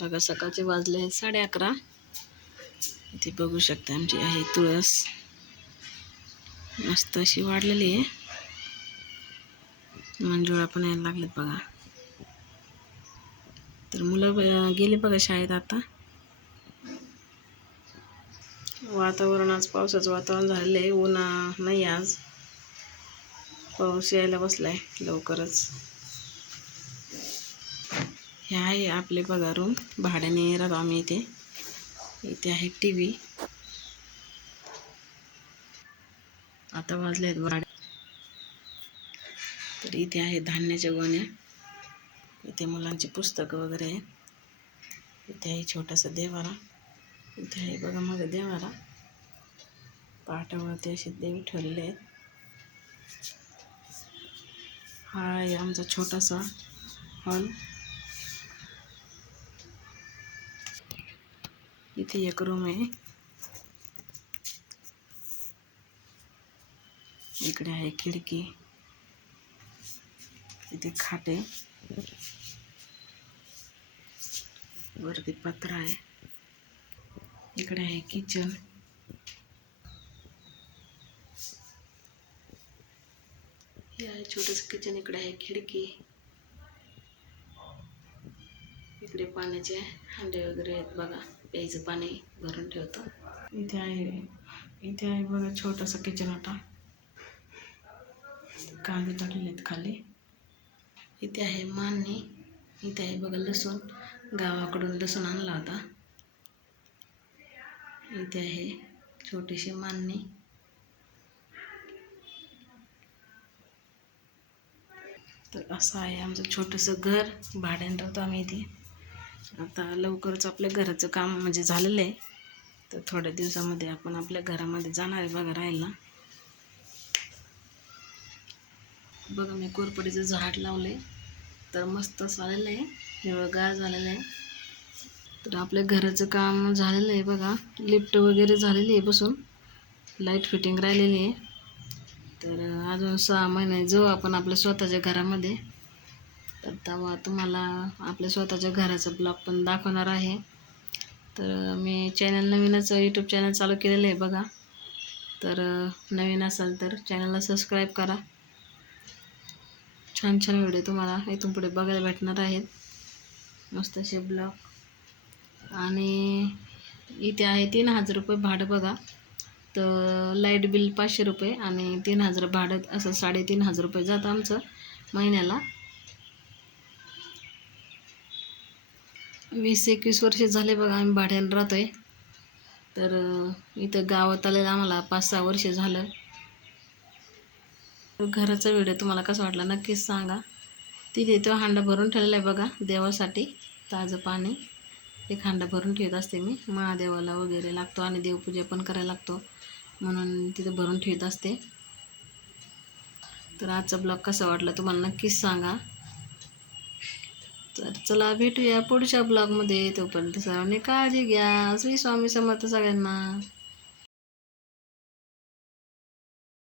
बघा सकाळचे वाजले 11:30. इथे बघू शकता आमची आहे तुळस मस्त अशी वाढलेली आहे. मंजुळा पण यायला लागलेत बघा. तर मुलं गेले बघा शाळेत आता. वातावरण आज पावसाचं वातावरण झालेलं आहे. ऊन नाही आज. पाऊस यायला बसलाय लवकरच. हे आहे आपले बघा रूम. भाड्याने राहतो आम्ही इथे. इथे आहे TV. आता वाजले आहेत भाडे. तर इथे आहे धान्याच्या गोण्या. इथे मुलांची पुस्तकं वगैरे आहे. इथे आहे छोटासा देवारा. इथे आहे बघा माझा देवारा. पाटावरती असे देव ठेवलेले आहेत. हा आहे आमचा छोटासा हॉल. इथे एक रूम आहे. इकडे आहे खिडकी. इथे खाट आहे. वरती पत्रा आहे. इकडे आहे किचन. हे आहे छोटंसं किचन. इकडे आहे खिडकी. इकडे पाण्याचे हांडे वगैरे आहेत बघा. प्यायचं पाणी भरून ठेवतो. इथे आहे बघा छोटासा किचन ओटा. कांदे टाकलेले आहेत खाली. इथे आहे मांडणी. इथे आहे बघा लसूण. गावाकडून लसूण आणला होता. इथे आहे छोटीशी मांडणी. तर असं आहे आमचं छोटंसं घर. भाड्याने राहतो आम्ही इथे. आता लवकरच आपल्या घराचं काम म्हणजे झालेलं आहे. तर थोड्या दिवसामध्ये आपण आपल्या घरामध्ये जाणार आहे बघा राहायला. बघा मी कोरपडीचं झाड लावले. तर मस्त झालेलं आहे. हिरवंगार झालेलं आहे. तर आपल्या घराचं काम झालेलं आहे बघा. लिफ्ट वगैरे झालेली आहे बसून. लाईट फिटिंग राहिलेली आहे. तर अजून 6 महिने जाऊ आपण आपल्या स्वतःच्या घरामध्ये. तर तेव्हा तुम्हाला आपल्या स्वतःच्या घराचं ब्लॉग पण दाखवणार आहे. तर मी चॅनल नवीनच यूट्यूब चॅनल चालू केलेलं आहे बघा. तर नवीन असाल तर चॅनलला सबस्क्राईब करा. छान छान व्हिडिओ तुम्हाला इथून पुढे बघायला भेटणार आहेत. मस्त असे ब्लॉग. आणि इथे आहे 3000 रुपये भाडं बघा. तर लाईट बिल 500 रुपये आणि 3000 भाडं असं 3500 रुपये जातं आमचं महिन्याला. 20-21 वर्ष झाले बघा आम्ही भाड्याने राहतोय. तर इथं गावात आलेलं आम्हाला 5-6 वर्ष झालं. घराचा व्हिडिओ तुम्हाला कसा वाटला नक्कीच सांगा. तिथे तो हांडा भरून ठेवलेला आहे बघा देवासाठी. ताजं पाणी एक हांडा भरून ठेवत असते मी. महादेवाला वगैरे लागतो आणि देवपूजा पण करायला लागतो म्हणून तिथं भरून ठेवत असते. तर आजचा ब्लॉग कसा वाटला तुम्हाला नक्कीच सांगा. तर चला भेटूया पुढच्या ब्लॉगमध्ये. तोपर्यंत सर्वांनी काळजी घ्या. श्री स्वामी समर्थ सगळ्यांना.